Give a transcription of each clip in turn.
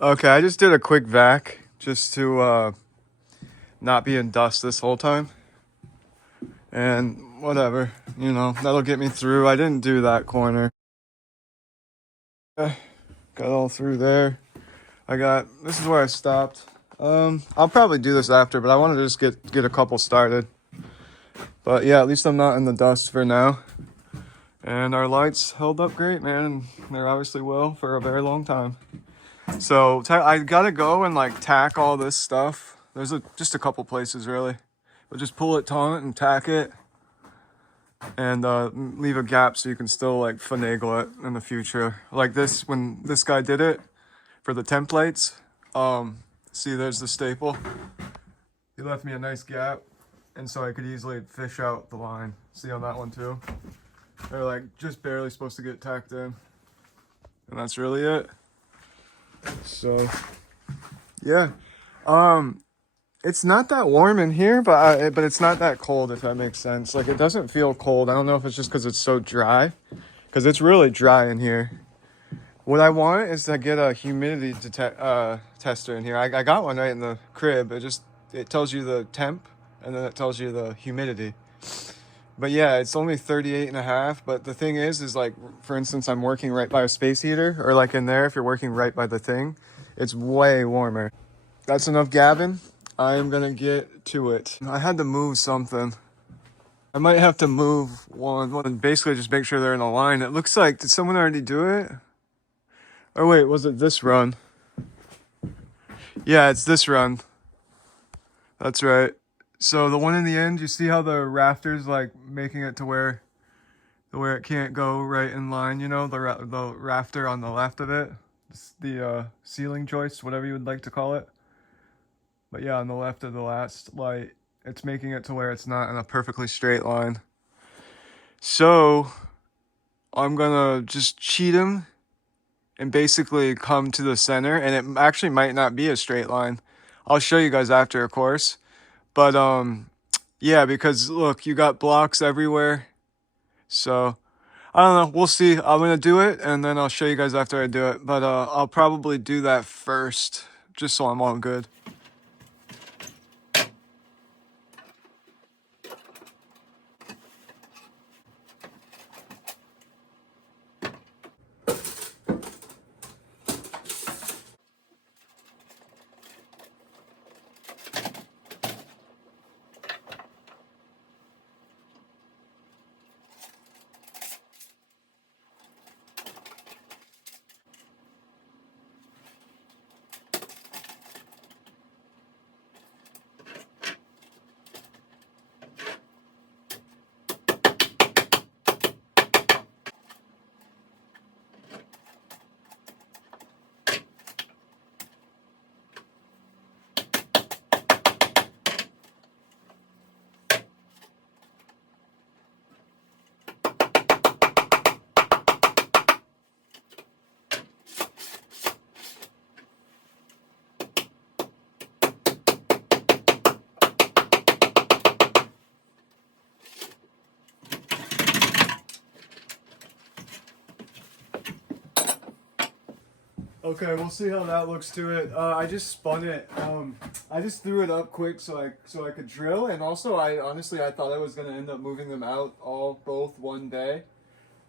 Okay, I just did a quick vac just to not be in dust this whole time. And whatever, that'll get me through. I didn't do that corner. Got all through there. This is where I stopped. I'll probably do this after, but I want to just get a couple started. But yeah, at least I'm not in the dust for now. And our lights held up great, man. And they're obviously will for a very long time. So I gotta go and like tack all this stuff. There's just a couple places really, but just pull it, taut it, and tack it, and leave a gap so you can still like finagle it in the future. Like this, when this guy did it for the templates, see there's the staple. He left me a nice gap, and so I could easily fish out the line. See on that one too. They're like just barely supposed to get tacked in, and that's really it. So yeah, it's not that warm in here, but it's not that cold, if that makes sense. Like, it doesn't feel cold. I don't know if it's just because it's so dry, because it's really dry in here. What I want is to get a humidity tester in here. I got one right in the crib. It tells you the temp, and then it tells you the humidity. But yeah, it's only 38.5. But the thing is like, for instance, I'm working right by a space heater, or like in there, if you're working right by the thing, it's way warmer. That's enough gabbing. I am gonna get to it. I had to move something. I might have to move one and basically just make sure they're in a line. It looks like, did someone already do it? Or wait, was it this run? Yeah, it's this run. That's right. So the one in the end, you see how the rafter's like making it to where it can't go right in line, the rafter on the left of it, the ceiling joist, whatever you would like to call it. But yeah, on the left of the last light, it's making it to where it's not in a perfectly straight line. So I'm gonna just cheat him and basically come to the center, and it actually might not be a straight line. I'll show you guys after, of course. But yeah, because look, you got blocks everywhere. So I don't know. We'll see. I'm gonna do it, and then I'll show you guys after I do it. But I'll probably do that first, just so I'm all good. Okay, we'll see how that looks to it. I just spun it. I just threw it up quick so I could drill, and also I honestly I thought I was gonna end up moving them out both one day,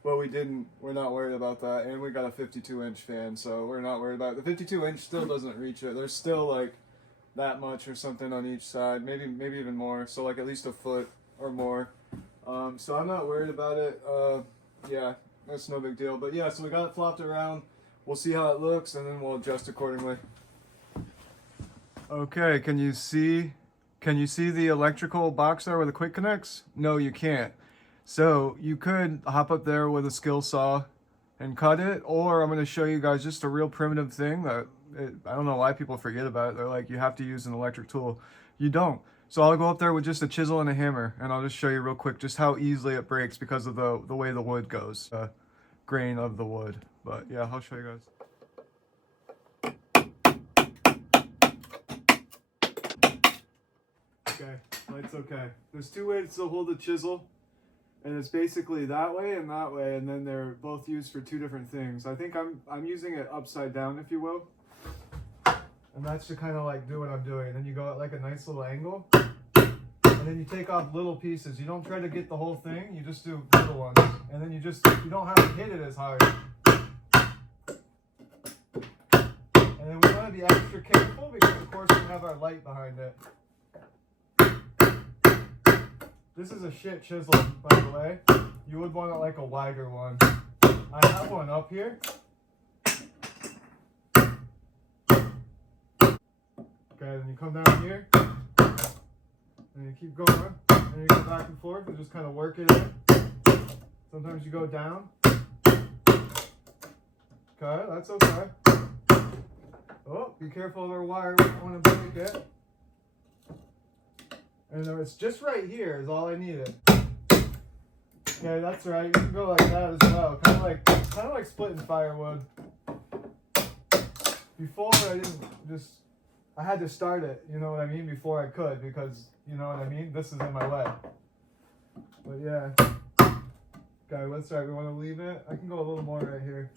but we didn't. We're not worried about that, and we got a 52-inch fan, so we're not worried about it. The 52-inch still doesn't reach it. There's still like that much or something on each side, maybe even more. So like at least a foot or more. So I'm not worried about it. Yeah, that's no big deal. But yeah, so we got it flopped around. We'll see how it looks, and then we'll adjust accordingly. Okay, can you see? Can you see the electrical box there with the quick connects? No, you can't. So you could hop up there with a skill saw and cut it, or I'm going to show you guys just a real primitive thing that I don't know why people forget about it. They're like, you have to use an electric tool. You don't. So I'll go up there with just a chisel and a hammer, and I'll just show you real quick just how easily it breaks because of the way the wood goes, grain of the wood. But yeah, I'll show you guys. Okay, light's okay. There's two ways to hold the chisel, and it's basically that way, and then they're both used for two different things. I think I'm using it upside down, if you will. And that should kind of like do what I'm doing. And then you go at like a nice little angle. And then you take off little pieces. You don't try to get the whole thing. You just do little ones. And then you don't have to hit it as hard. And then we want to be extra careful because of course we have our light behind it. This is a shit chisel, by the way. You would want like a wider one. I have one up here. Okay, then you come down here, and you keep going, and you go back and forth, and just kind of work it in. Sometimes you go down. Okay, that's okay. Oh, be careful of our wire, we don't want to break it. And it's just right here is all I needed. Okay, that's right, you can go like that as well, kind of like splitting firewood. Before I had to start it, you know what I mean, before I could, because, you know what I mean, this is in my way. But yeah. Okay, let's try, we want to leave it. I can go a little more right here.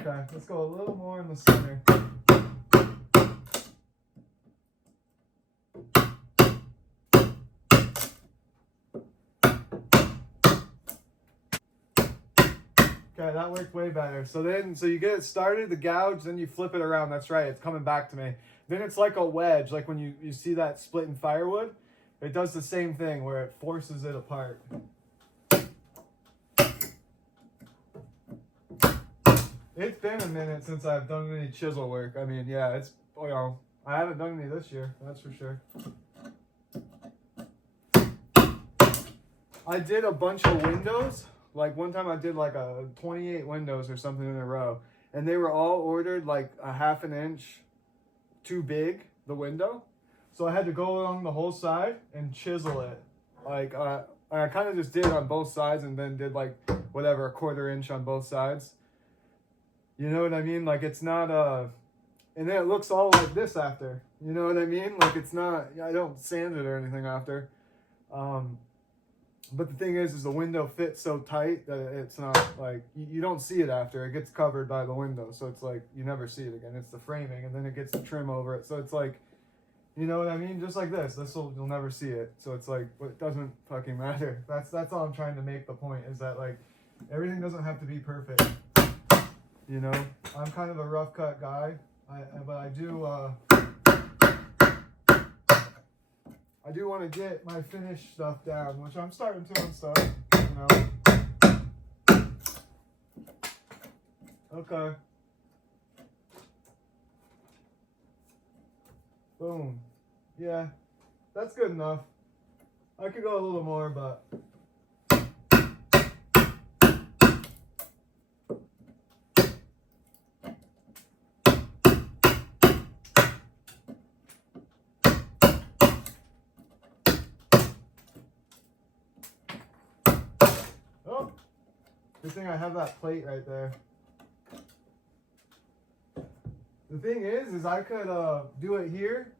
Okay, let's go a little more in the center. Okay, that worked way better. So you get it started, the gouge, then you flip it around. That's right, it's coming back to me. Then it's like a wedge, like when you see that splitting firewood. It does the same thing where it forces it apart. It's been a minute since I've done any chisel work. I mean, yeah, I haven't done any this year, that's for sure. I did a bunch of windows. Like one time I did like 28 windows or something in a row. And they were all ordered like a ½ an inch too big, the window. So I had to go along the whole side and chisel it. Like I kind of just did on both sides and then did like whatever, a ½ inch on both sides. You know what I mean? Like it's not and then it looks all like this after. You know what I mean? Like it's not, I don't sand it or anything after. But the thing is the window fits so tight that it's not like, you don't see it after. It gets covered by the window. So it's like, you never see it again. It's the framing and then it gets the trim over it. So it's like, you know what I mean? Just like this. You'll never see it. So it's like, but it doesn't fucking matter. That's all I'm trying to make the point is that like, everything doesn't have to be perfect. You know? I'm kind of a rough cut guy. But I do want to get my finished stuff down, which I'm starting to and stuff, you know. Okay. Boom. Yeah, that's good enough. I could go a little more, but... Oh, good thing I have that plate right there. The thing is I could do it here,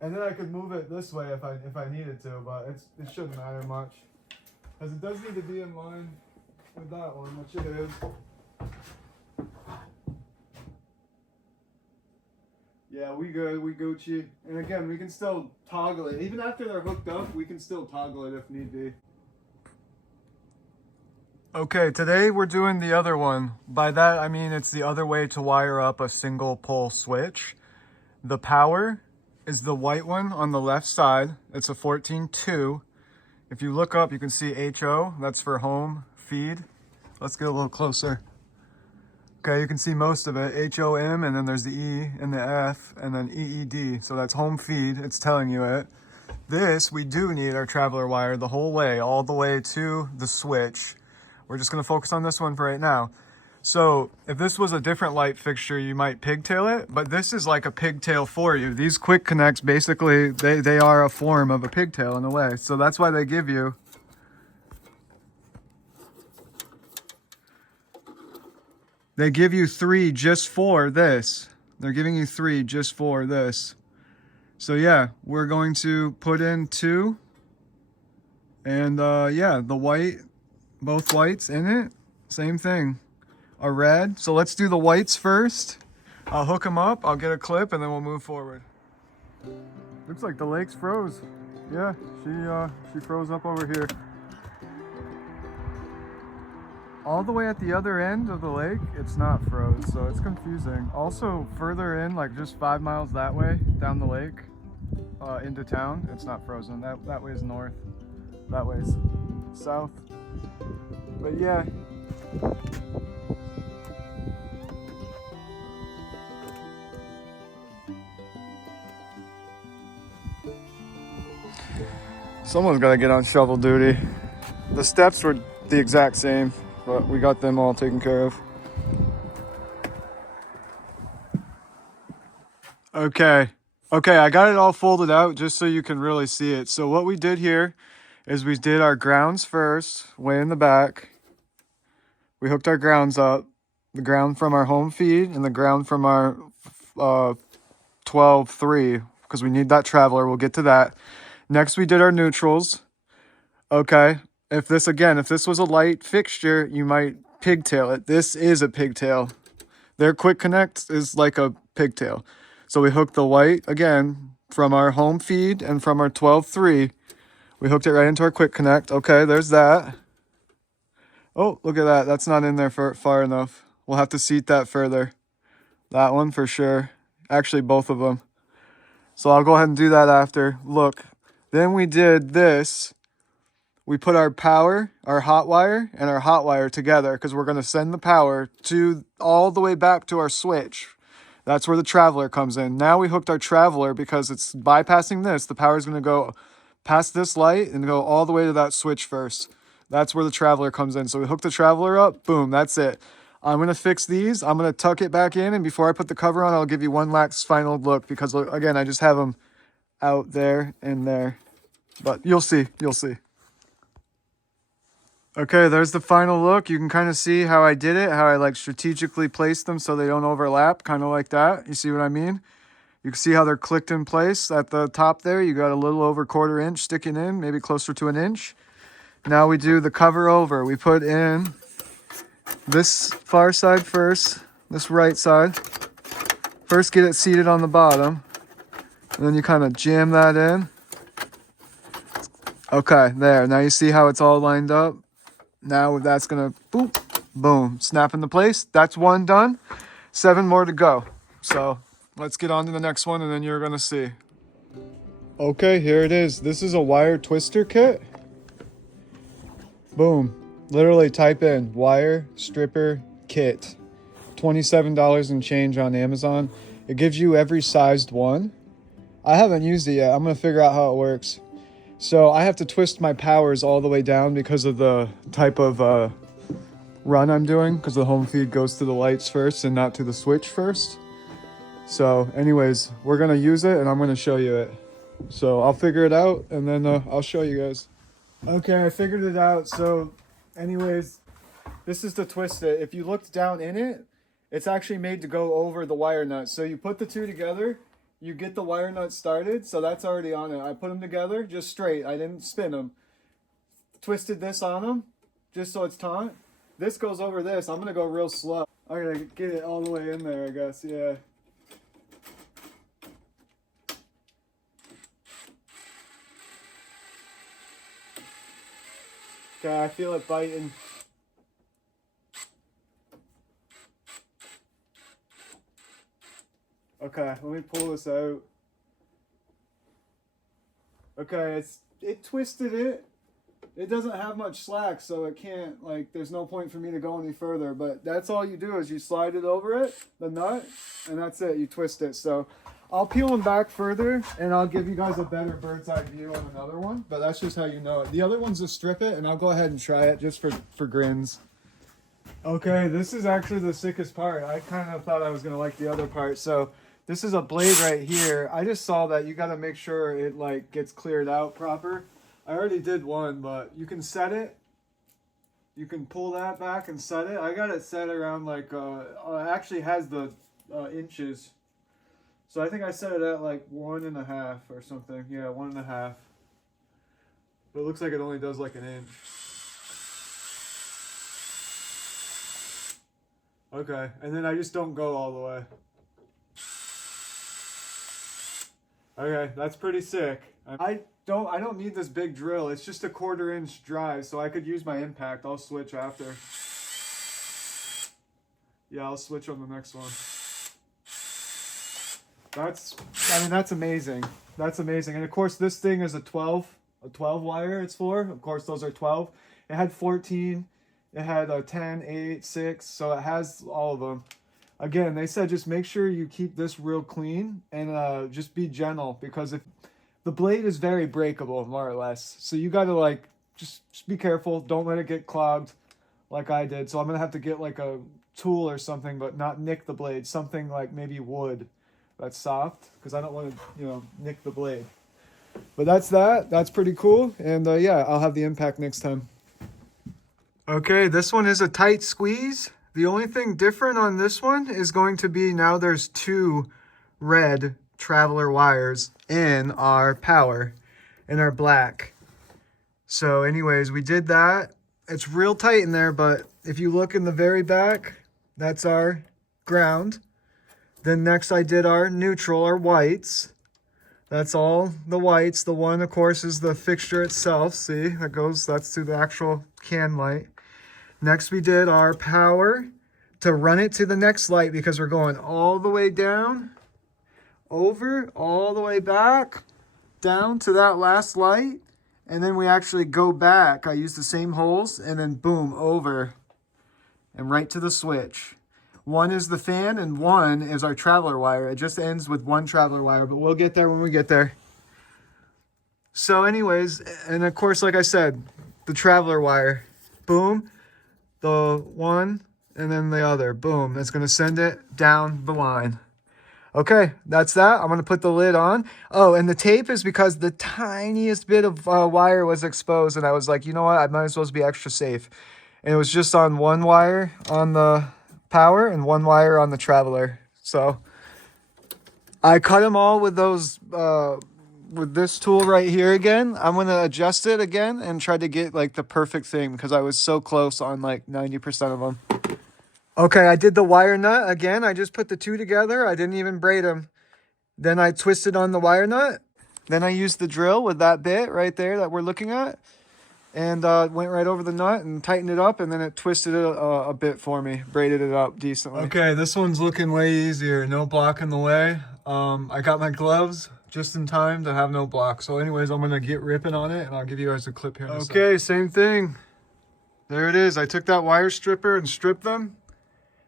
and then I could move it this way if I needed to, but it shouldn't matter much, because it does need to be in line with that one, which it is. Yeah, we good, we Gucci. And again, we can still toggle it. Even after they're hooked up, we can still toggle it if need be. Okay, today we're doing the other one. By that, I mean it's the other way to wire up a single pole switch. The power is the white one on the left side. It's a 14-2. If you look up, you can see HO. That's for home feed. Let's get a little closer. Okay, you can see most of it. HOM, and then there's the E and the F, and then EED. So that's home feed. It's telling you it. This, we do need our traveler wire the whole way, all the way to the switch. We're just going to focus on this one for right now. So if this was a different light fixture, you might pigtail it, but this is like a pigtail for you. These quick connects, basically, they are a form of a pigtail in a way. So that's why they give you three just for this. They're giving you 3 just for this. So yeah, we're going to put in 2. And yeah, the white, both whites in it, same thing. A red. So let's do the whites first. I'll hook them up, I'll get a clip, and then we'll move forward. Looks like the lake's froze. Yeah, she froze up over here. All the way at the other end of the lake, it's not froze, so it's confusing. Also, further in, like just 5 miles that way, down the lake, into town, it's not frozen. That way is north, that way is south. But yeah. Someone's got to get on shovel duty. The steps were the exact same, but we got them all taken care of. Okay, I got it all folded out just so you can really see it. So what we did here is we did our grounds first, way in the back. We hooked our grounds up, the ground from our home feed and the ground from our 12-3, because we need that traveler. We'll get to that. Next, we did our neutrals. Okay, if this was a light fixture, you might pigtail it. This is a pigtail. Their quick connect is like a pigtail. So we hooked the white, again, from our home feed and from our 12-3. We hooked it right into our quick connect. Okay, there's that. Oh, look at that. That's not in there far enough. We'll have to seat that further. That one for sure. Actually, both of them. So I'll go ahead and do that after. Look, then we did this. We put our power, our hot wire, and our hot wire together because we're going to send the power to all the way back to our switch. That's where the traveler comes in. Now we hooked our traveler because it's bypassing this. The power is going to go past this light and go all the way to that switch first. That's where the traveler comes in. So we hook the traveler up. Boom, that's it. I'm going to fix these. I'm going to tuck it back in. And before I put the cover on, I'll give you one last final look because, again, I just have them out there and there. But you'll see. You'll see. Okay, there's the final look. You can kind of see how I did it, how I like strategically placed them so they don't overlap, kind of like that. You see what I mean? You can see how they're clicked in place at the top there. You got a little over 1/4 inch sticking in, maybe closer to 1 inch. Now we do the cover over. We put in this far side first, this right side. First get it seated on the bottom, and then you kind of jam that in. Okay, there. Now you see how it's all lined up. Now that's gonna boop, boom, snap into place. That's one done. 7 more to go. So let's get on to the next one and then you're gonna see. Okay, here it is. This is a wire twister kit. Boom. Literally type in wire stripper kit. $27 and change on Amazon. It gives you every sized one. I haven't used it yet. I'm gonna figure out how it works. So I have to twist my powers all the way down because of the type of run I'm doing, because the home feed goes to the lights first and not to the switch first. So anyways, we're going to use it and I'm going to show you it. So I'll figure it out and then I'll show you guys. Okay, I figured it out. So anyways, this is to twist it. If you looked down in it, it's actually made to go over the wire nut. So you put the two together, you get the wire nut started, so that's already on it. I put them together just straight. I didn't spin them. Twisted this on them just so it's taut. This goes over this. I'm going to go real slow. I'm going to get it all the way in there, I guess. Yeah. Okay, I feel it biting. Okay, let me pull this out. Okay, it twisted it. It doesn't have much slack, so it can't, like, there's no point for me to go any further. But that's all you do is you slide it over it, the nut, and that's it. You twist it. So I'll peel them back further, and I'll give you guys a better bird's eye view on another one. But that's just how you know it. The other one's to strip it, and I'll go ahead and try it just for grins. Okay, this is actually the sickest part. I kind of thought I was going to like the other part. So this is a blade right here. I just saw that you got to make sure it like gets cleared out proper. I already did one, but you can set it. You can pull that back and set it. I got it set around like, it actually has the inches. So I think I set it at like 1.5 or something. Yeah, 1.5. But it looks like it only does like 1 inch. Okay, and then I just don't go all the way. Okay, that's pretty sick. I don't need this big drill. It's just a 1/4 inch drive, so I could use my impact. I'll switch after. Yeah, I'll switch on the next one. That's amazing. That's amazing. And of course, this thing is a 12 wire it's for. Of course, those are 12. It had 14. It had a 10, 8, 6. So it has all of them. Again, they said just make sure you keep this real clean and just be gentle, because if the blade is very breakable, more or less. So you got to like just be careful. Don't let it get clogged like I did. So I'm going to have to get like a tool or something, but not nick the blade. Something like maybe wood that's soft, because I don't want to, nick the blade. But that's pretty cool. And yeah, I'll have the impact next time. Okay, this one is a tight squeeze. The only thing different on this one is going to be now there's 2 red traveler wires in our power, in our black. So anyways, we did that. It's real tight in there, but if you look in the very back, that's our ground. Then next I did our neutral, our whites. That's all the whites. The one, of course, is the fixture itself. See, that's to the actual can light. Next we did our power to run it to the next light, because we're going all the way down, over, all the way back, down to that last light. And then we actually go back. I use the same holes and then boom, over and right to the switch. One is the fan and one is our traveler wire. It just ends with 1 traveler wire, but we'll get there when we get there. So anyways, and of course, like I said, the traveler wire, boom, the one and then the other, boom. That's going to send it down the line. Okay, that's that. I'm going to put the lid on. Oh, and the tape is because the tiniest bit of wire was exposed, and I was like, you know what? I might as well be extra safe. And it was just on 1 wire on the power and 1 wire on the traveler. So I cut them all with those with this tool right here again. I'm going to adjust it again and try to get like the perfect thing, because I was so close on like 90% of them. Okay, I did the wire nut again. I just put the 2 together. I didn't even braid them. Then I twisted on the wire nut. Then I used the drill with that bit right there that we're looking at, and went right over the nut and tightened it up, and then it twisted it a bit for me, braided it up decently. Okay, this one's looking way easier. No block in the way. I got my gloves just in time to have no block. So anyways, I'm gonna get ripping on it, and I'll give you guys a clip here in a second. Okay, same thing. There it is. I took that wire stripper and stripped them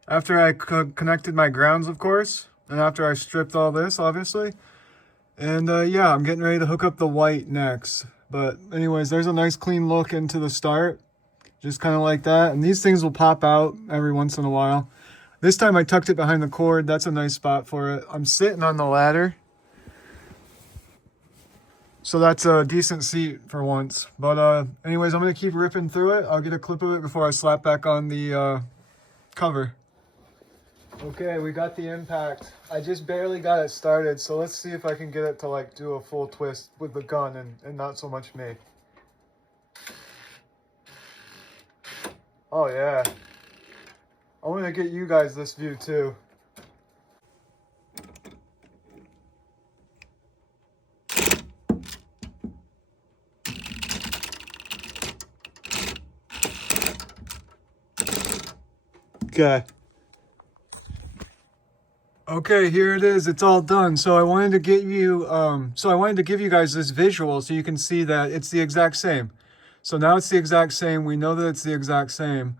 after I connected my grounds, of course, and after I stripped all this, obviously. And yeah, I'm getting ready to hook up the white next. But anyways, there's a nice clean look into the start, just kind of like that. And these things will pop out every once in a while. This time I tucked it behind the cord. That's a nice spot for it. I'm sitting on the ladder, so that's a decent seat for once. But anyways, I'm going to keep ripping through it. I'll get a clip of it before I slap back on the cover. Okay, we got the impact. I just barely got it started, so let's see if I can get it to like do a full twist with the gun and not so much me. Oh yeah. I want to get you guys this view too. Okay. Okay, here it is. It's all done. So I wanted to give you guys this visual so you can see that it's the exact same. So now it's the exact same. We know that it's the exact same.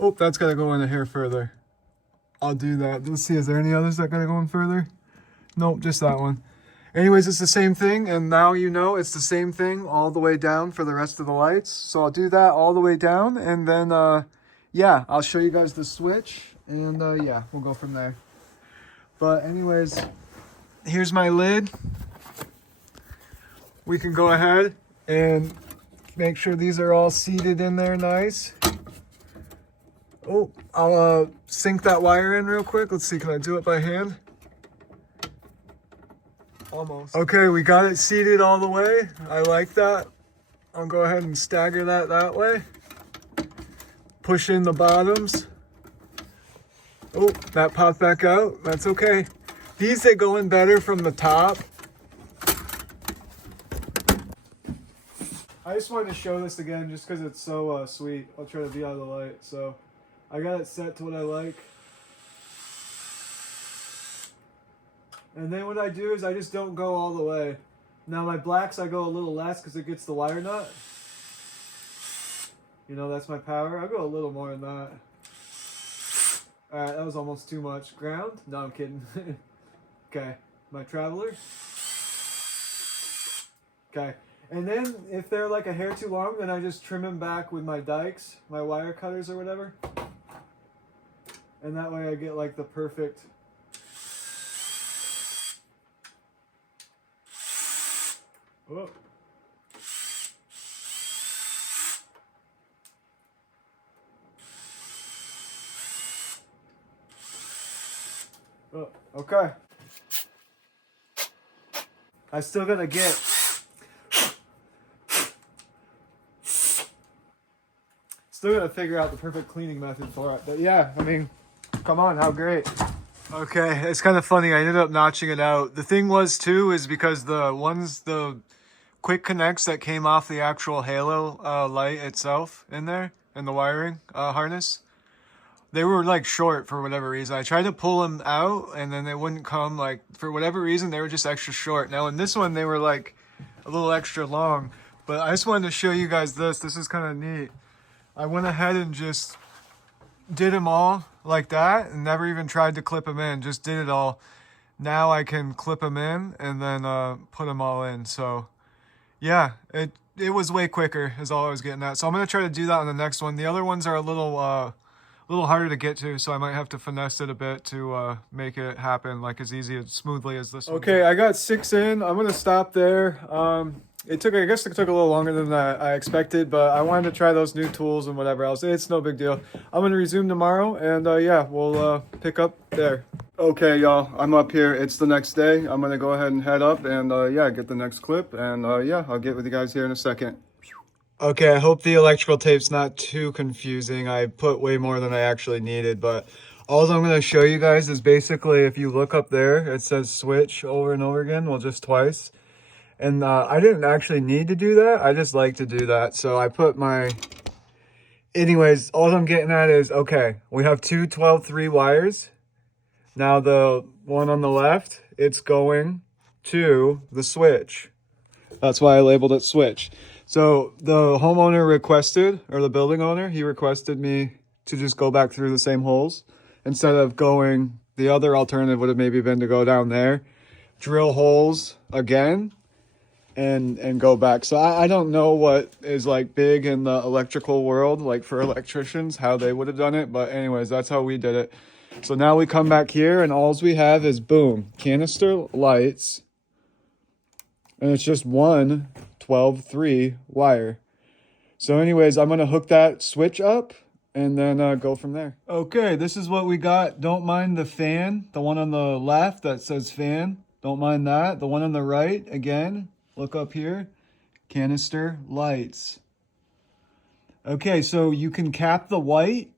Oh, that's got to go in the hair further. I'll do that. Let's see, is there any others that got to go in further? Nope, just that one. Anyways, it's the same thing, and now you know it's the same thing all the way down for the rest of the lights. So I'll do that all the way down, and then, yeah, I'll show you guys the switch, and yeah, we'll go from there. But anyways, here's my lid. We can go ahead and make sure these are all seated in there nice. Oh, I'll sink that wire in real quick. Let's see, can I do it by hand? Almost. Okay, we got it seated all the way. I like that. I'll go ahead and stagger that way. Push in the bottoms. Oh, that popped back out. That's okay. These, they go in better from the top. I just wanted to show this again just because it's so sweet. I'll try to be out of the light. So I got it set to what I like. And then what I do is I just don't go all the way. Now my blacks I go a little less because it gets the wire nut. You know, that's my power. I'll go a little more than that. Alright, that was almost too much. Ground? No, I'm kidding. Okay, my traveler. Okay, and then if they're like a hair too long, then I just trim them back with my dikes, my wire cutters or whatever. And that way I get like the perfect. Oh. Oh, okay. I still gotta get. Still gotta figure out the perfect cleaning method for it. But yeah, I mean, come on, how great. Okay, it's kind of funny. I ended up notching it out. The thing was too, is because the quick connects that came off the actual Halo light itself in there, in the wiring harness, they were like short for whatever reason. I tried to pull them out and then they wouldn't come, like for whatever reason, they were just extra short. Now in this one, they were like a little extra long, but I just wanted to show you guys this. This is kind of neat. I went ahead and just did them all like that and never even tried to clip them in, just did it all. Now I can clip them in and then put them all in. So yeah, it was way quicker is all I was getting at. So I'm going to try to do that on the next one. The other ones are a little harder to get to, so I might have to finesse it a bit to make it happen like as easy as smoothly as this one. Okay, I got 6 in. I'm gonna stop there. I guess it took a little longer than I expected, but I wanted to try those new tools and whatever else. It's no big deal. I'm gonna resume tomorrow, and yeah, we'll pick up there. Okay, y'all, I'm up here. It's the next day. I'm gonna go ahead and head up and yeah, get the next clip, and yeah, I'll get with you guys here in a second. Okay, I hope the electrical tape's not too confusing. I put way more than I actually needed, but all I'm going to show you guys is basically if you look up there, it says switch over and over again, well, just twice. And I didn't actually need to do that. I just like to do that. So I put my... Anyways, all I'm getting at is, okay, we have two 12-3 wires. Now the one on the left, it's going to the switch. That's why I labeled it switch. So the homeowner requested, or the building owner, he requested me to just go back through the same holes instead of going, the other alternative would have maybe been to go down there, drill holes again, and go back. So I don't know what is like big in the electrical world, like for electricians, how they would have done it. But anyways, that's how we did it. So now we come back here and all we have is boom, canister lights. And it's just one 12-3 wire. So anyways, I'm going to hook that switch up and then go from there. Okay, this is what we got. Don't mind the fan. The one on the left that says fan. Don't mind that. The one on the right, again, look up here. Canister lights. Okay, so you can cap the white.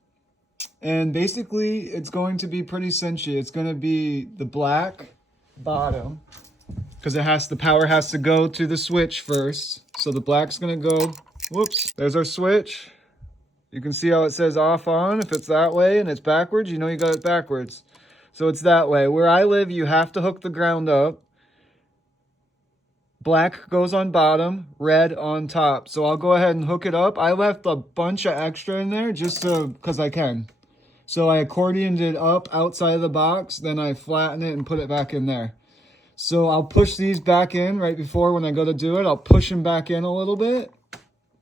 And basically, it's going to be pretty cinchy. It's going to be the black bottom. Because the power has to go to the switch first. So the black's gonna go, whoops, there's our switch. You can see how it says off on. If it's that way and it's backwards, you know you got it backwards. So it's that way. Where I live, you have to hook the ground up. Black goes on bottom, red on top. So I'll go ahead and hook it up. I left a bunch of extra in there just because I can. So I accordioned it up outside of the box, then I flatten it and put it back in there. So I'll push these back in right before when I go to do it. I'll push them back in a little bit.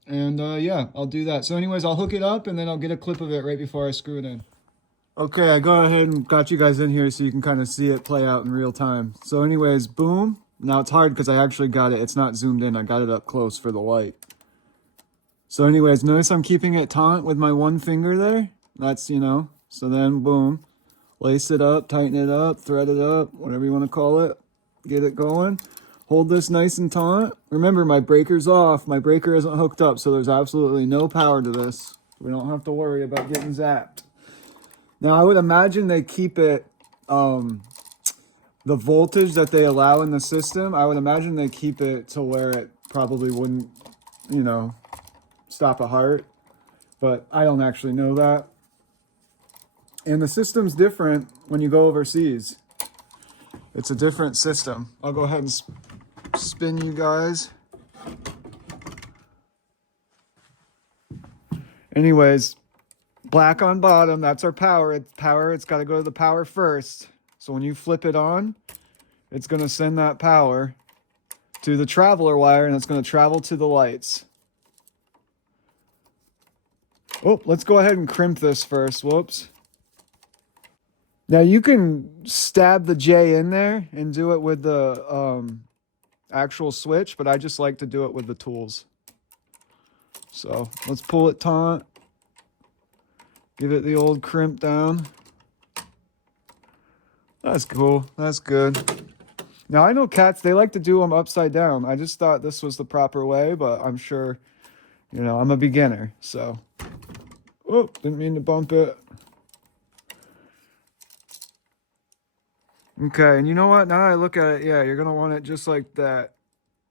And yeah, I'll do that. So anyways, I'll hook it up and then I'll get a clip of it right before I screw it in. Okay, I go ahead and got you guys in here so you can kind of see it play out in real time. So anyways, boom. Now it's hard because I actually got it. It's not zoomed in. I got it up close for the light. So anyways, notice I'm keeping it taut with my one finger there. That's, you know, so then boom. Lace it up, tighten it up, thread it up, whatever you want to call it. Get it going. Hold this nice and taut. Remember, my breaker's off. My breaker isn't hooked up, so there's absolutely no power to this. We don't have to worry about getting zapped. Now, I would imagine they keep it, the voltage that they allow in the system, I would imagine they keep it to where it probably wouldn't you know, stop a heart, but I don't actually know that. And the system's different when you go overseas. It's a different system. I'll go ahead and spin you guys. Anyways, black on bottom, that's our power. It's got to go to the power first. So when you flip it on, it's going to send that power to the traveler wire, and it's going to travel to the lights. Oh, let's go ahead and crimp this first. Whoops. Now you can stab the J in there and do it with the actual switch, but I just like to do it with the tools. So let's pull it taut. Give it the old crimp down. That's cool. That's good. Now I know cats, they like to do them upside down. I just thought this was the proper way, but I'm sure, you know, I'm a beginner, so. Oh, didn't mean to bump it. Okay, and you know what? Now that I look at it, yeah, you're going to want it just like that.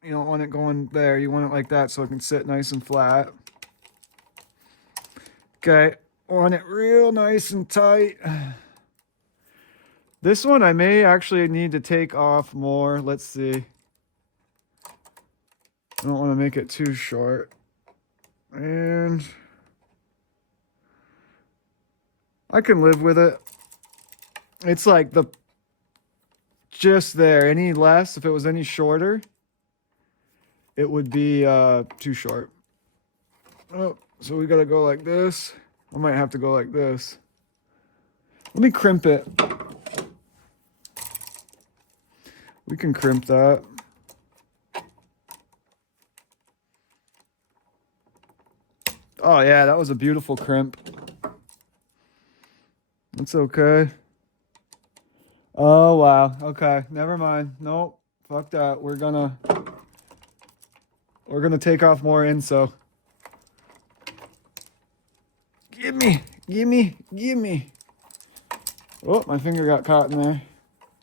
You don't want it going there. You want it like that so it can sit nice and flat. Okay, want it real nice and tight. This one I may actually need to take off more. Let's see. I don't want to make it too short. And I can live with it. It's like the just there. Any less, if it was any shorter, it would be too short. Oh, so we gotta go like this. I might have to go like this. Let me crimp it. We can crimp that. Oh yeah, that was a beautiful crimp. That's okay. Oh wow. Okay, never mind. Nope. Fuck that. We're gonna take off more inso. Give me, give me, give me. Oh, my finger got caught in there.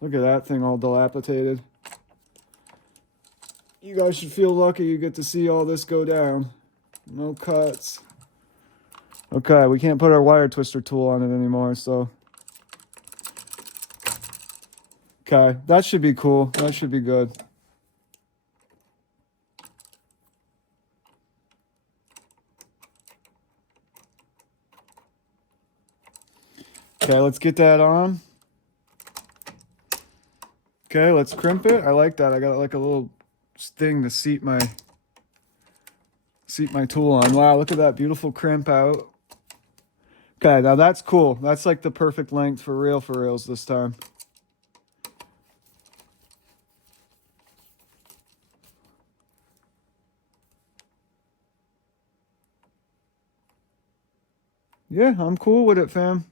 Look at that thing all dilapidated. You guys should feel lucky you get to see all this go down. No cuts. Okay, we can't put our wire twister tool on it anymore, so. Okay, that should be cool. That should be good. Okay, let's get that on. Okay, let's crimp it. I like that. I got like a little thing to seat my tool on. Wow, look at that beautiful crimp out. Okay, now that's cool. That's like the perfect length for reals this time. Yeah, I'm cool with it, fam.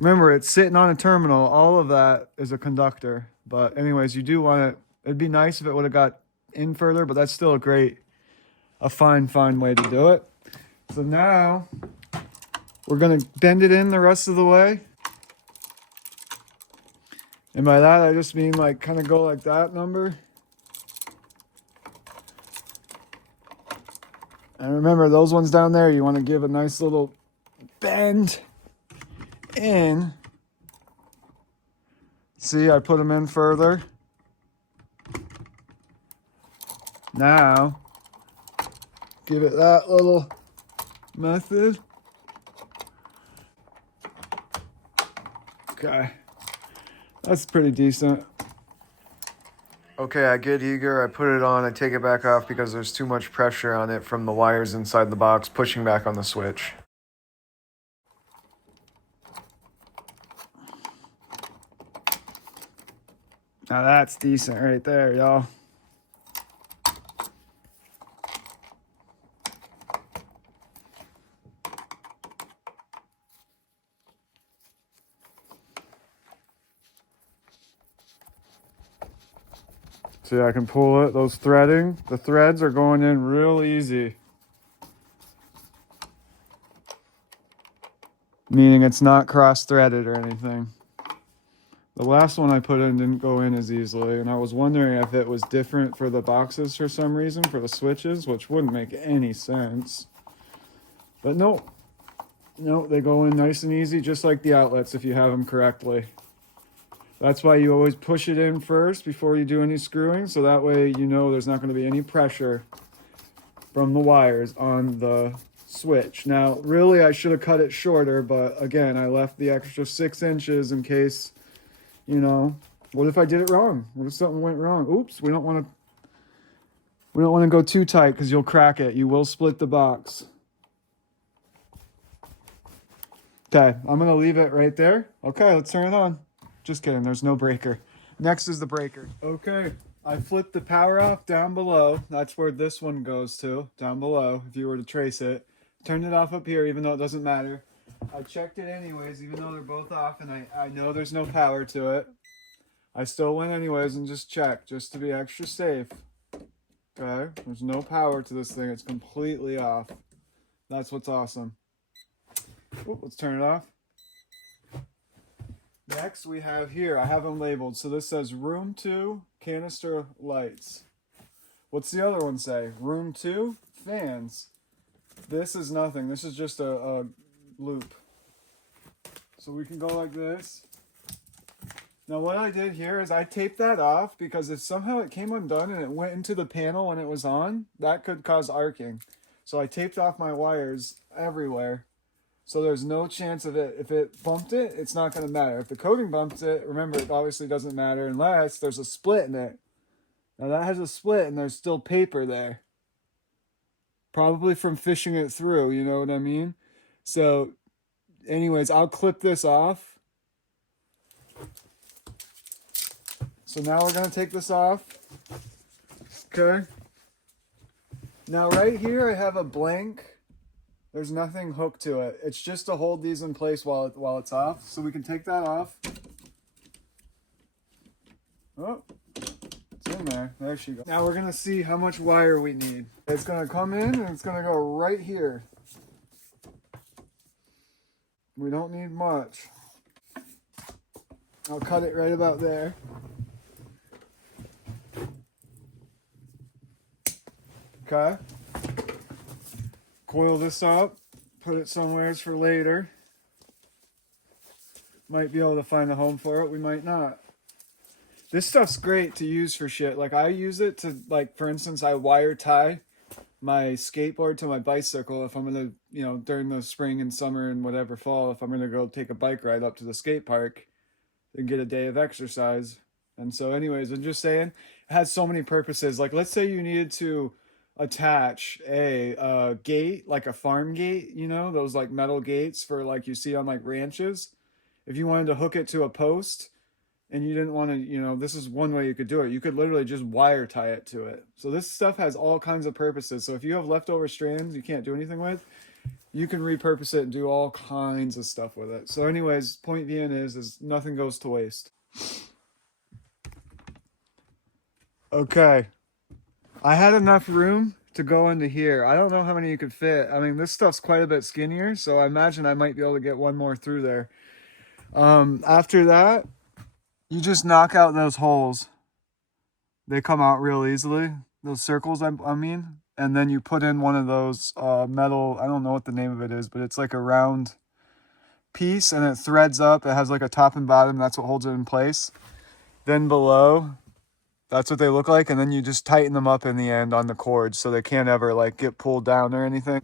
Remember, it's sitting on a terminal. All of that is a conductor. But anyways, you do want it. It'd be nice if it would have got in further, but that's still a fine way to do it. So now we're going to bend it in the rest of the way. And by that, I just mean like kind of go like that number. And remember, those ones down there, you want to give a nice little bend in. See, I put them in further. Now, give it that little method. Okay, that's pretty decent. Okay, I get eager, I put it on, I take it back off because there's too much pressure on it from the wires inside the box pushing back on the switch. Now that's decent right there, y'all. See, I can pull it, the threads are going in real easy. Meaning it's not cross-threaded or anything. The last one I put in didn't go in as easily, and I was wondering if it was different for the boxes for some reason, for the switches, which wouldn't make any sense. But no, they go in nice and easy, just like the outlets if you have them correctly. That's why you always push it in first before you do any screwing, so that way you know there's not going to be any pressure from the wires on the switch. Now, really, I should have cut it shorter, but again, I left the extra 6 inches in case, you know, what if I did it wrong? What if something went wrong? Oops, we don't want to go too tight because you'll crack it. You will split the box. Okay, I'm going to leave it right there. Okay, let's turn it on. Just kidding, there's no breaker. Next is the breaker. Okay, I flipped the power off down below. That's where this one goes to, down below, if you were to trace it. Turned it off up here, even though it doesn't matter. I checked it anyways, even though they're both off, and I know there's no power to it. I still went anyways and just checked, just to be extra safe. Okay, there's no power to this thing. It's completely off. That's what's awesome. Ooh, let's turn it off. Next we have here, I have them labeled. So this says room 2, canister lights. What's the other one say? Room 2, fans. This is nothing. This is just a loop. So we can go like this. Now what I did here is I taped that off because if somehow it came undone and it went into the panel when it was on, that could cause arcing. So I taped off my wires everywhere. So there's no chance of it. If it bumped it, it's not going to matter. If the coating bumps it, remember, it obviously doesn't matter unless there's a split in it. Now that has a split and there's still paper there. Probably from fishing it through, you know what I mean? So anyways, I'll clip this off. So now we're going to take this off. Okay. Now right here I have a blank. There's nothing hooked to it. It's just to hold these in place while it's off. So we can take that off. Oh, it's in there. There she goes. Now we're going to see how much wire we need. It's going to come in and it's going to go right here. We don't need much. I'll cut it right about there. Okay. Coil this up, put it somewhere for later. Might be able to find a home for it, we might not. This stuff's great to use for shit. Like I use it to, like, for instance, I wire tie my skateboard to my bicycle if I'm gonna, you know, during the spring and summer and whatever fall, if I'm gonna go take a bike ride up to the skate park and get a day of exercise. And so anyways, I'm just saying, it has so many purposes. Like let's say you needed to attach a gate, like a farm gate, you know, those like metal gates for like you see on like ranches. If you wanted to hook it to a post and you didn't want to, you know, this is one way you could do it. You could literally just wire tie it to it. So this stuff has all kinds of purposes. So if you have leftover strands you can't do anything with, you can repurpose it and do all kinds of stuff with it. So anyways, point being is nothing goes to waste. Okay. I had enough room to go into here. I don't know how many you could fit. I mean, this stuff's quite a bit skinnier, so I imagine I might be able to get one more through there. After that, you just knock out those holes. They come out real easily. Those circles, I mean. And then you put in one of those metal, I don't know what the name of it is, but it's like a round piece and it threads up. It has like a top and bottom. That's what holds it in place. Then below, that's what they look like, and then you just tighten them up in the end on the cords so they can't ever like get pulled down or anything.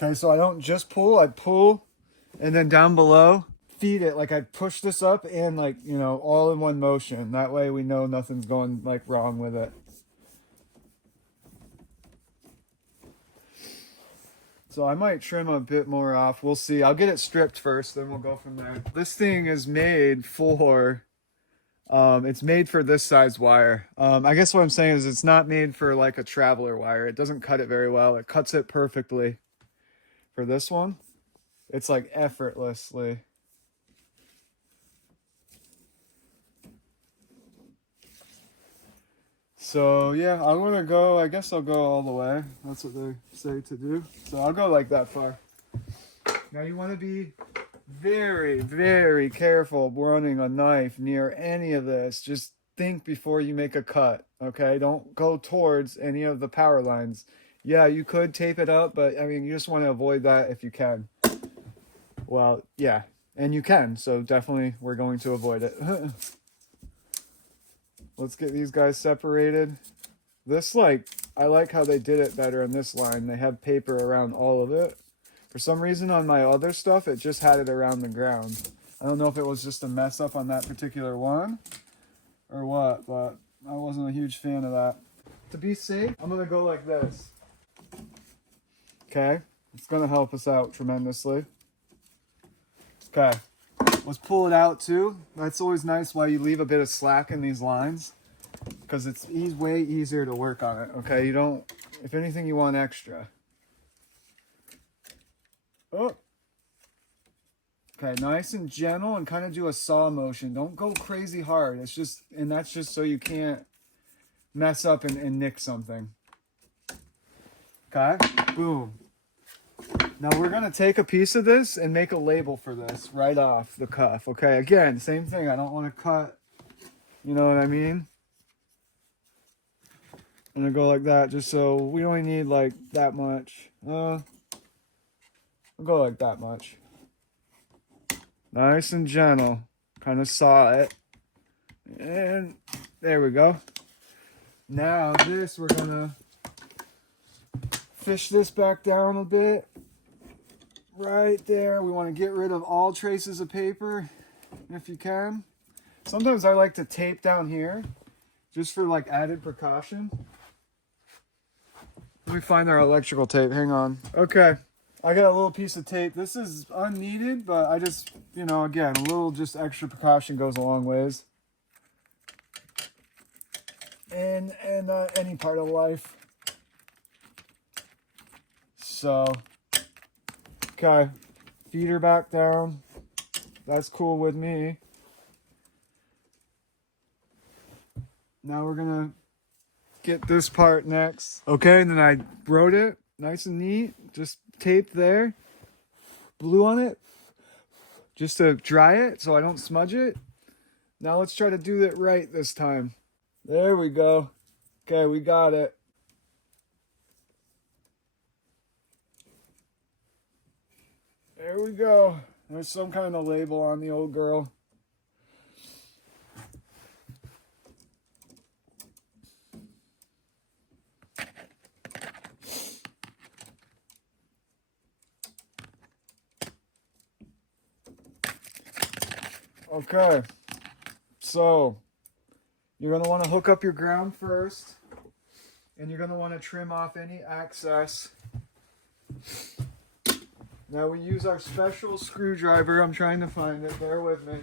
Okay, so I don't just pull, I pull, and then down below, feed it. Like I push this up and like, you know, all in one motion. That way we know nothing's going like wrong with it. So I might trim a bit more off. We'll see. I'll get it stripped first, then we'll go from there. This thing is made for... it's made for this size wire. I guess what I'm saying is it's not made for like a traveler wire. It doesn't cut it very well. It cuts it perfectly. For this one, it's like effortlessly. So yeah, I'm gonna go, I guess I'll go all the way. That's what they say to do. So I'll go like that far. Now you wanna be Very, very careful running a knife near any of this. Just think before you make a cut, okay? Don't go towards any of the power lines. Yeah, you could tape it up, but I mean, you just want to avoid that if you can. Well, yeah, and you can, so definitely we're going to avoid it. Let's get these guys separated. This, like, I like how they did it better on this line. They have paper around all of it. For some reason on my other stuff, it just had it around the ground. I don't know if it was just a mess up on that particular one or what, but I wasn't a huge fan of that. To be safe, I'm gonna go like this. Okay, it's gonna help us out tremendously. Okay, let's pull it out too. That's always nice while you leave a bit of slack in these lines, because it's way easier to work on it, okay? You don't, if anything, you want extra. Oh. Okay, nice and gentle and kind of do a saw motion. Don't go crazy hard. It's just, and that's just so you can't mess up and nick something. Okay, boom. Now we're gonna take a piece of this and make a label for this right off the cuff. Okay, again, same thing. I don't want to cut, you know what I mean? I'm gonna go like that just so we only need like that much. We'll go like that much. Nice and gentle. Kind of saw it. And there we go. Now this, we're gonna fish this back down a bit. Right there. We want to get rid of all traces of paper if you can. Sometimes I like to tape down here just for like added precaution. Let me find our electrical tape. Hang on. Okay. I got a little piece of tape. This is unneeded, but I just, you know, again, a little just extra precaution goes a long ways. In any part of life. So, okay, feed her back down. That's cool with me. Now we're gonna get this part next. Okay, and then I wrote it nice and neat. Just tape there. Glue on it. Just to dry it so I don't smudge it. Now let's try to do it right this time. There we go. Okay, we got it. There we go. There's some kind of label on the old girl. Okay, so you're going to want to hook up your ground first, and you're going to want to trim off any excess. Now we use our special screwdriver. I'm trying to find it. Bear with me.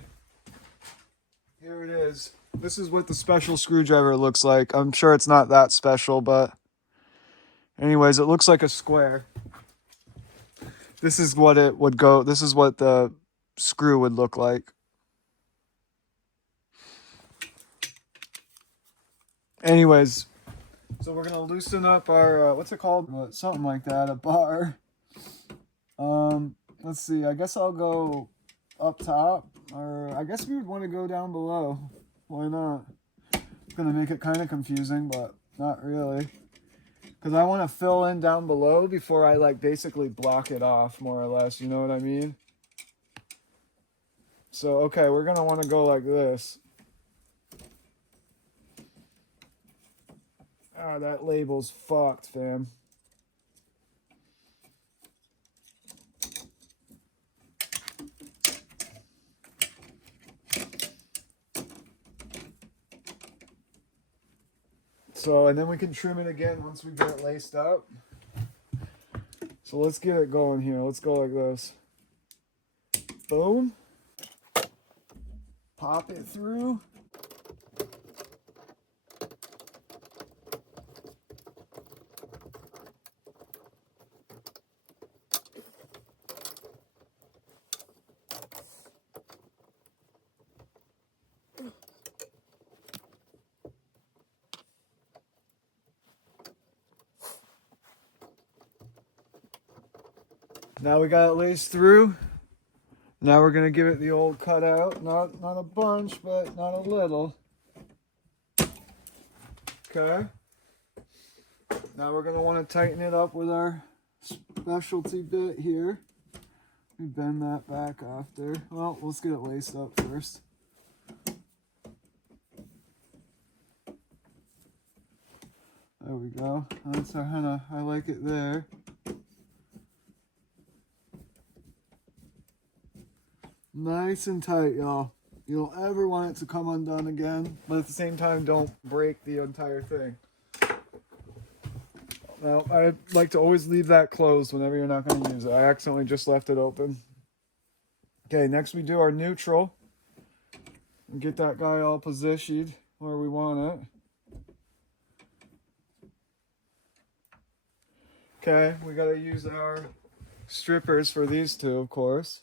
Here it is. This is what the special screwdriver looks like. I'm sure it's not that special, but anyways, it looks like a square. This is what it would go. This is what the screw would look like. Anyways, so we're gonna loosen up our what's it called? Something like that, a bar. Let's see. I guess I'll go up top, or I guess we would want to go down below. Why not? It's gonna make it kind of confusing, but not really, because I want to fill in down below before I like basically block it off, more or less. You know what I mean? So okay, we're gonna want to go like this. Ah, that label's fucked, fam. So, and then we can trim it again once we get it laced up. So let's get it going here. Let's go like this. Boom. Pop it through. Now we got it laced through. Now we're gonna give it the old cutout, not a bunch, but not a little. Okay. Now we're gonna want to tighten it up with our specialty bit here. We bend that back after. Well, let's get it laced up first. There we go. That's how I like it there. Nice and tight, y'all. You don't ever want it to come undone again, but at the same time, don't break the entire thing. Now, I like to always leave that closed whenever you're not going to use it. I accidentally just left it open. Okay, next we do our neutral. And get that guy all positioned where we want it. Okay, we got to use our strippers for these two, of course.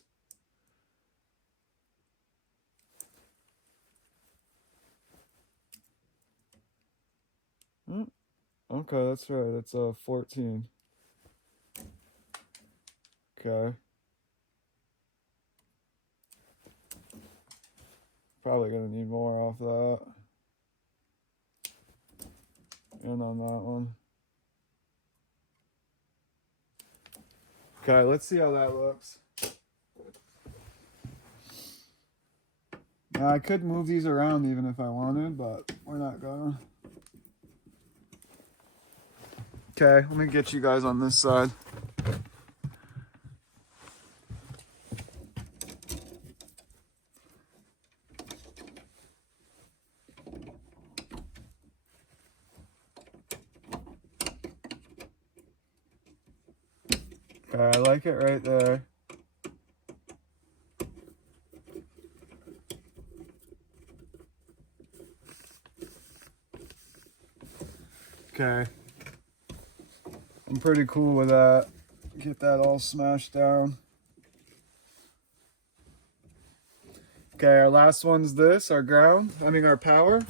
Okay, that's right. It's 14. Okay. Probably gonna need more off that. And on that one. Okay, let's see how that looks. Now, I could move these around even if I wanted, but we're not gonna. Okay, let me get you guys on this side. Okay, I like it right there. Okay. I'm pretty cool with that. Get that all smashed down. Okay, our last one's this, our our power.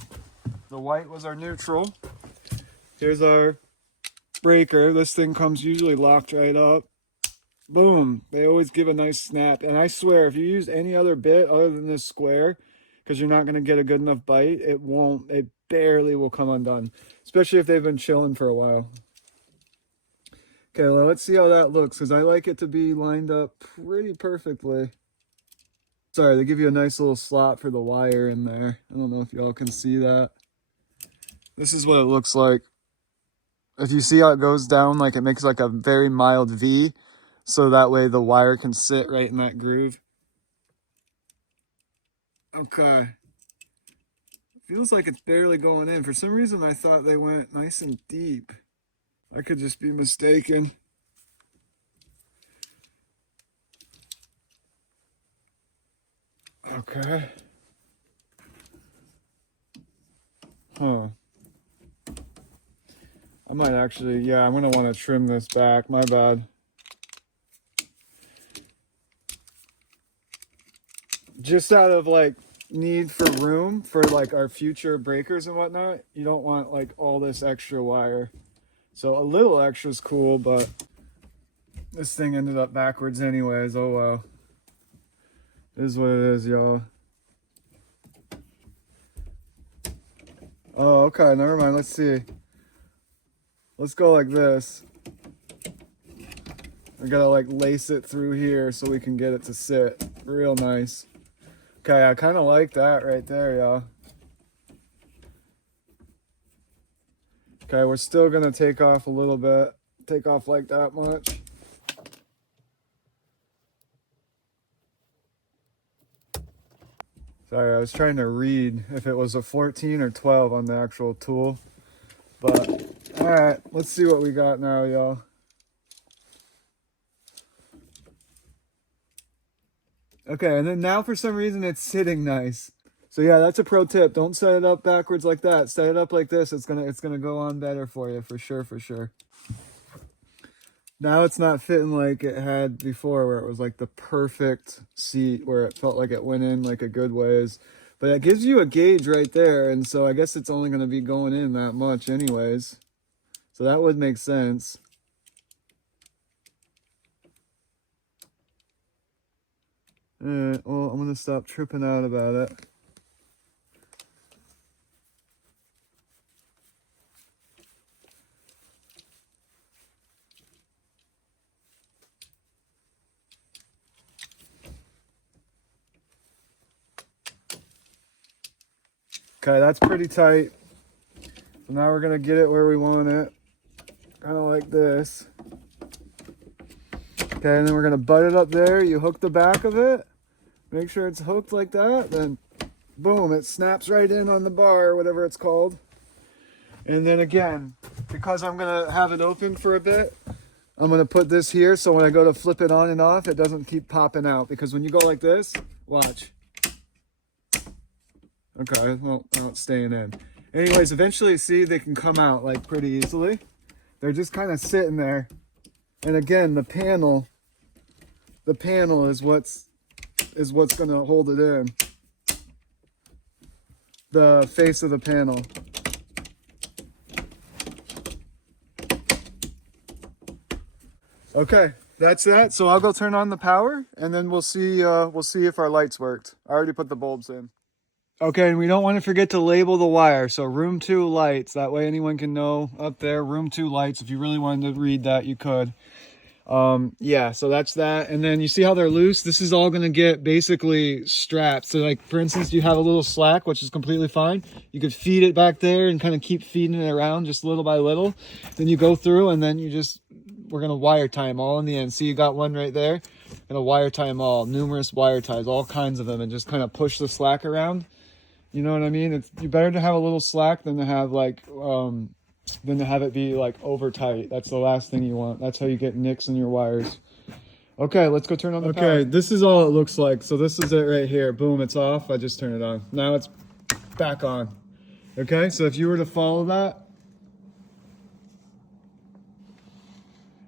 The white was our neutral. Here's our breaker. This thing comes usually locked right up. Boom. They always give a nice snap. And I swear, if you use any other bit other than this square, because you're not going to get a good enough bite, it barely will come undone. Especially if they've been chilling for a while. Okay, well, let's see how that looks, because I like it to be lined up pretty perfectly. Sorry, they give you a nice little slot for the wire in there. I don't know if y'all can see that. This is what it looks like. If you see how it goes down, like it makes like a very mild V, so that way the wire can sit right in that groove. Okay. Feels like it's barely going in. For some reason, I thought they went nice and deep. I could just be mistaken. Okay. Huh. I might actually, yeah, I'm going to want to trim this back. My bad. Just out of like need for room for like our future breakers and whatnot, you don't want like all this extra wire. So a little extra is cool, but this thing ended up backwards anyways. Oh well. It is what it is, y'all. Oh, okay, never mind. Let's see. Let's go like this. I gotta like lace it through here so we can get it to sit real nice. Okay, I kind of like that right there, y'all. Okay, we're still gonna take off a little bit. Take off like that much. Sorry, I was trying to read if it was a 14 or 12 on the actual tool. But, alright, let's see what we got now, y'all. Okay, and then now for some reason it's sitting nice. So yeah, that's a pro tip. Don't set it up backwards like that. Set it up like this. It's gonna go on better for you, for sure, for sure. Now it's not fitting like it had before, where it was like the perfect seat, where it felt like it went in like a good ways. But it gives you a gauge right there, and so I guess it's only gonna be going in that much anyways. So that would make sense. Alright, well, I'm gonna stop tripping out about it. Okay, that's pretty tight. So now we're gonna get it where we want it. Kind of like this. Okay, and then we're gonna butt it up there. You hook the back of it. Make sure it's hooked like that. Then, boom, it snaps right in on the bar, or whatever it's called. And then again, because I'm gonna have it open for a bit, I'm gonna put this here so when I go to flip it on and off, it doesn't keep popping out. Because when you go like this, watch. Okay, well, now it's staying in. Anyways, eventually, see, they can come out like pretty easily. They're just kind of sitting there. And again, the panel is what's gonna hold it in. The face of the panel. Okay, that's that. So I'll go turn on the power, and then we'll see if our lights worked. I already put the bulbs in. Okay, and we don't want to forget to label the wire. So room 2 lights. That way anyone can know up there. Room 2 lights. If you really wanted to read that, you could. Yeah, so that's that. And then you see how they're loose? This is all going to get basically strapped. So like, for instance, you have a little slack, which is completely fine. You could feed it back there and kind of keep feeding it around just little by little. Then you go through and then we're going to wire tie them all in the end. See, you got one right there. Gonna wire tie them all. Numerous wire ties, all kinds of them, and just kind of push the slack around. You know what I mean? It's better to have a little slack than to have it be like over tight. That's the last thing you want. That's how you get nicks in your wires. Okay, let's go turn on the power. Okay, this is all it looks like. So this is it right here. Boom, it's off. I just turned it on. Now it's back on. Okay, so if you were to follow that,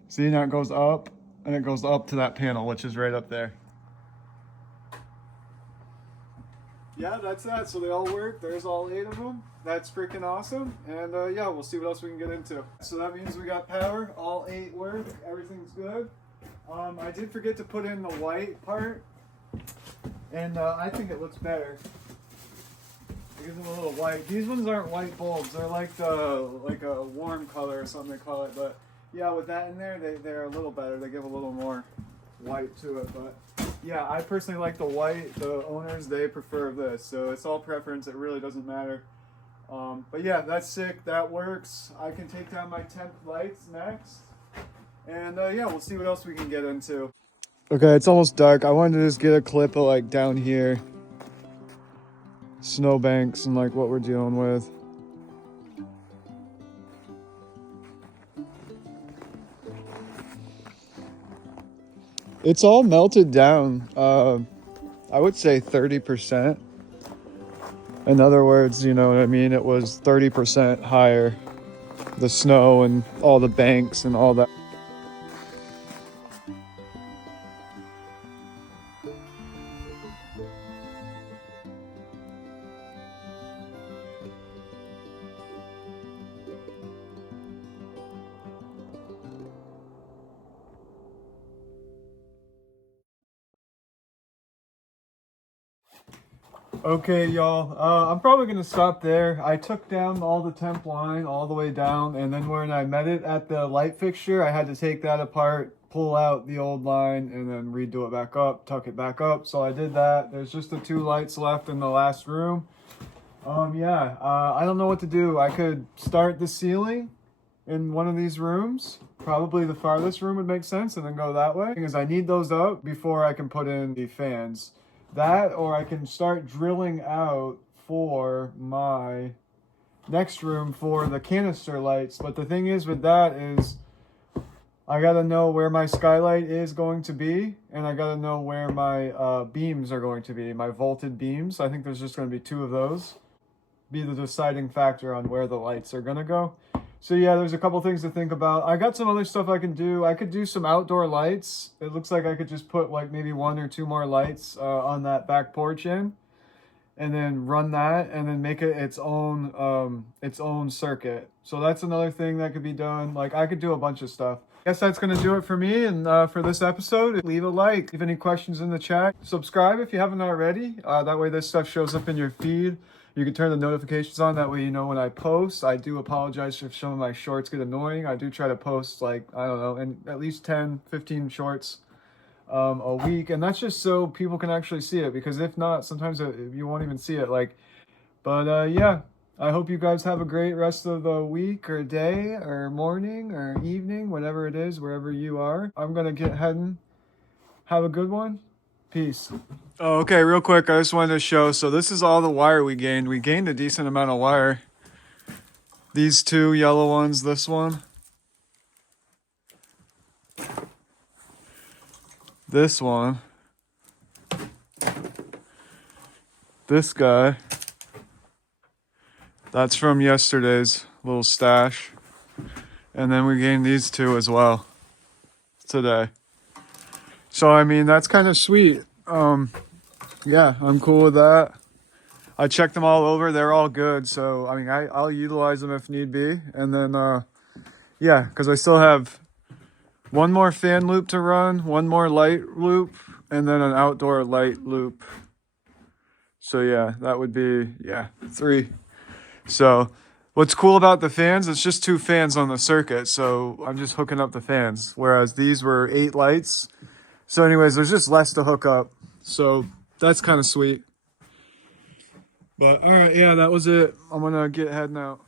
see, now it goes up and it goes up to that panel, which is right up there. Yeah, that's that. So they all work. There's all 8 of them. That's freaking awesome. And yeah, we'll see what else we can get into. So that means we got power. All 8 work. Everything's good. I did forget to put in the white part, and I think it looks better. It gives them a little white. These ones aren't white bulbs. They're like a warm color or something they call it. But yeah, with that in there, they're a little better. They give a little more white to it. But yeah, I personally like the white. The owners, they prefer this. So it's all preference. It really doesn't matter. But yeah, that's sick. That works. I can take down my temp lights next. And yeah, we'll see what else we can get into. Okay, it's almost dark. I wanted to just get a clip of like down here. Snowbanks and like what we're dealing with. It's all melted down. I would say 30%. In other words, you know what I mean? It was 30% higher. The snow and all the banks and all that. Okay, y'all, I'm probably gonna stop there. I took down all the temp line all the way down, and then when I met it at the light fixture, I had to take that apart, pull out the old line, and then redo it back up, tuck it back up. So I did that. There's just the 2 lights left in the last room. Yeah, I don't know what to do. I could start the ceiling in one of these rooms. Probably the farthest room would make sense, and then go that way. Because I need those up before I can put in the fans. That, or I can start drilling out for my next room for the canister lights. But the thing is with that is I gotta know where my skylight is going to be, and I gotta know where my beams are going to be, my vaulted beams. I think there's just gonna be 2 of those. Be the deciding factor on where the lights are gonna go. So yeah, there's a couple things to think about. I got some other stuff I can do. I could do some outdoor lights. It looks like I could just put like maybe 1 or 2 more lights on that back porch and then run that and then make it its own circuit. So that's another thing that could be done. Like I could do a bunch of stuff. Guess that's gonna do it for me and for this episode. Leave a like, leave any questions in the chat, subscribe if you haven't already. That way this stuff shows up in your feed. You can turn the notifications on, that way you know when I post. I do apologize if some of my shorts get annoying. I do try to post, like, I don't know, and at least 10, 15 shorts a week, and that's just so people can actually see it, because if not, sometimes you won't even see it. Yeah, I hope you guys have a great rest of the week or day or morning or evening, whatever it is, wherever you are. I'm gonna get heading. Have a good one. Peace. Oh, okay, real quick, I just wanted to show. So this is all the wire we gained. We gained a decent amount of wire. These two yellow ones, this one. This one. This guy. That's from yesterday's little stash. And then we gained these two as well today. So, I mean, that's kind of sweet. Yeah, I'm cool with that. I checked them all over. They're all good. So, I mean, I'll utilize them if need be. And then, yeah, because I still have one more fan loop to run, one more light loop, and then an outdoor light loop. So, yeah, that would be, yeah, 3. So what's cool about the fans, it's just 2 fans on the circuit. So I'm just hooking up the fans, whereas these were 8 lights. So anyways, there's just less to hook up. So that's kind of sweet. But all right, yeah, that was it. I'm gonna get heading out.